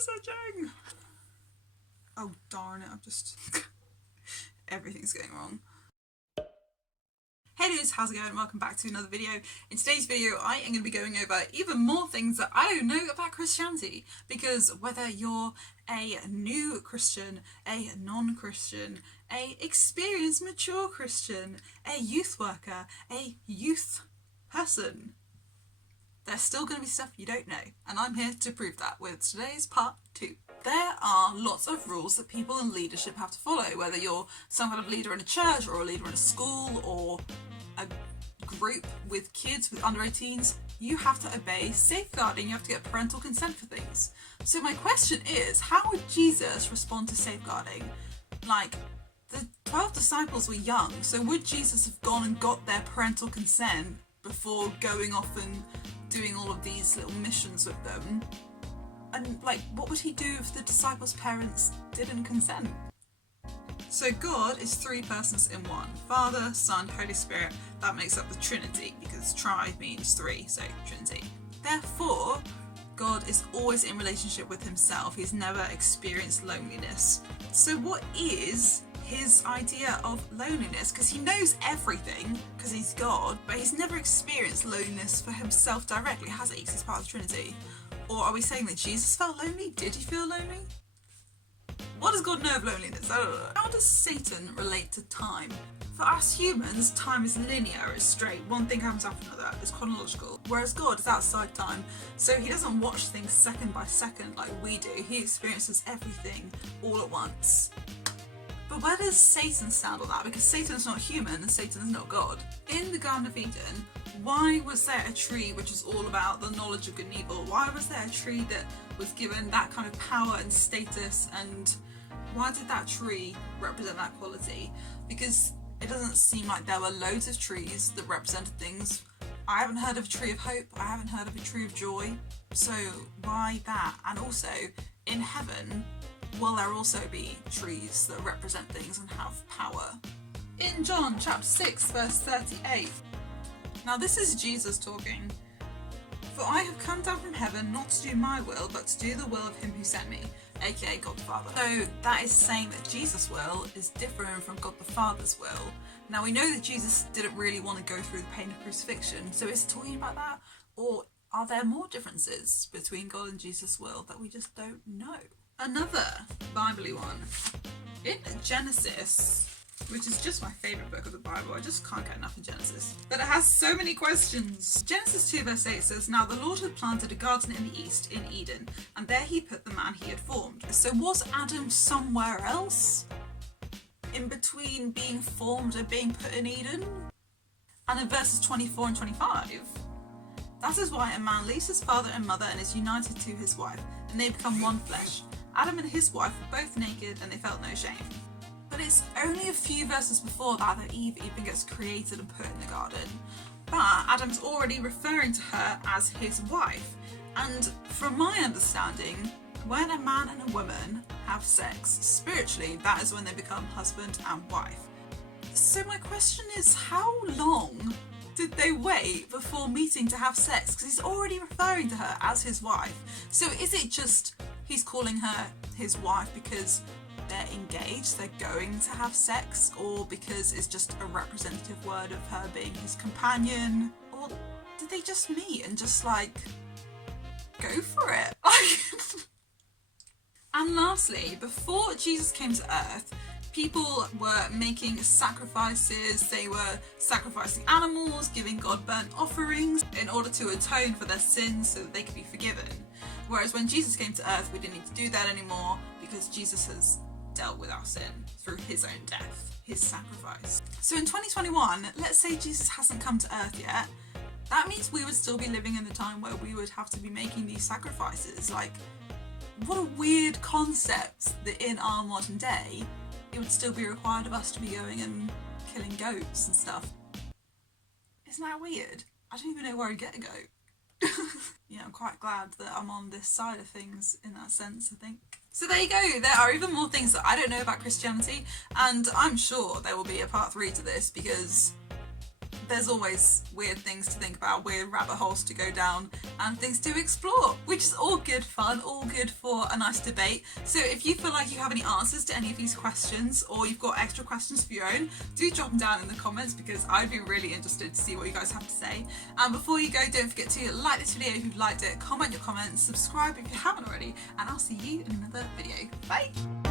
messaging. Oh darn it, I've just... everything's going wrong. Hey dudes, how's it going? Welcome back to another video. In today's video, I am going to be going over even more things that I don't know about Christianity. Because whether you're a new Christian, a non-Christian, a experienced, mature Christian, a youth worker, a youth person, there's still going to be stuff you don't know. And I'm here to prove that with today's part 2. There are lots of rules that people in leadership have to follow, whether you're some kind of leader in a church or a leader in a school or a group with kids with under 18s. You have to obey safeguarding, you have to get parental consent for things. So my question is, how would Jesus respond to safeguarding? Like, the 12 disciples were young, so would Jesus have gone and got their parental consent before going off and doing all of these little missions with them? And like, what would he do if the disciples' parents didn't consent? So God is 3 persons in one. Father, Son, Holy Spirit. That makes up the Trinity, because tri means 3, so Trinity. Therefore, God is always in relationship with himself. He's never experienced loneliness. So what is his idea of loneliness? Because he knows everything, because he's God, but he's never experienced loneliness for himself directly, has he? Because he's part of the Trinity. Or are we saying that Jesus felt lonely? Did he feel lonely? What does God know of loneliness? I don't know. How does Satan relate to time? For us humans, time is linear, it's straight. One thing happens after another, it's chronological. Whereas God is outside time, so he doesn't watch things second by second like we do. He experiences everything all at once. But where does Satan stand on that? Because Satan is not human and Satan is not God. In the Garden of Eden, why was there a tree which is all about the knowledge of good and evil? Why was there a tree that was given that kind of power and status, and why did that tree represent that quality? Because it doesn't seem like there were loads of trees that represented things. I haven't heard of a tree of hope, I haven't heard of a tree of joy, so why that? And also, in heaven, will there also be trees that represent things and have power? In John chapter 6 verse 38, now this is Jesus talking. For I have come down from heaven not to do my will, but to do the will of him who sent me, aka God the Father. So that is saying that Jesus' will is different from God the Father's will. Now we know that Jesus didn't really want to go through the pain of crucifixion, so is it talking about that? Or are there more differences between God and Jesus' will that we just don't know? Another Bible-y one. In Genesis, which is just my favourite book of the Bible, I just can't get enough of Genesis, but it has so many questions. Genesis 2 verse 8 says, Now the Lord had planted a garden in the east, in Eden, and there he put the man he had formed. So was Adam somewhere else? In between being formed and being put in Eden? And in verses 24 and 25, that is why a man leaves his father and mother and is united to his wife, and they become one flesh. Adam and his wife were both naked and they felt no shame. But it's only a few verses before that that Eve even gets created and put in the garden. But Adam's already referring to her as his wife. And from my understanding, when a man and a woman have sex, spiritually, that is when they become husband and wife. So my question is, how long did they wait before meeting to have sex? Because he's already referring to her as his wife. So is it just he's calling her his wife because they're engaged, they're going to have sex, or because it's just a representative word of her being his companion? Or did they just meet and just like go for it? And lastly, before Jesus came to earth, people were making sacrifices, they were sacrificing animals, giving God burnt offerings in order to atone for their sins so that they could be forgiven. Whereas when Jesus came to earth, we didn't need to do that anymore because Jesus has dealt with our sin through his own death, his sacrifice. So in 2021, let's say Jesus hasn't come to earth yet, that means we would still be living in the time where we would have to be making these sacrifices. Like, what a weird concept that in our modern day, it would still be required of us to be going and killing goats and stuff. Isn't that weird? I don't even know where I'd get a goat. Yeah, I'm quite glad that I'm on this side of things in that sense, I think. So there you go, there are even more things that I don't know about Christianity, and I'm sure there will be a part 3 to this because there's always weird things to think about, weird rabbit holes to go down, and things to explore, which is all good fun, all good for a nice debate. So if you feel like you have any answers to any of these questions, or you've got extra questions for your own, do drop them down in the comments, because I'd be really interested to see what you guys have to say. And before you go, don't forget to like this video if you've liked it, comment your comments, subscribe if you haven't already, and I'll see you in another video. Bye!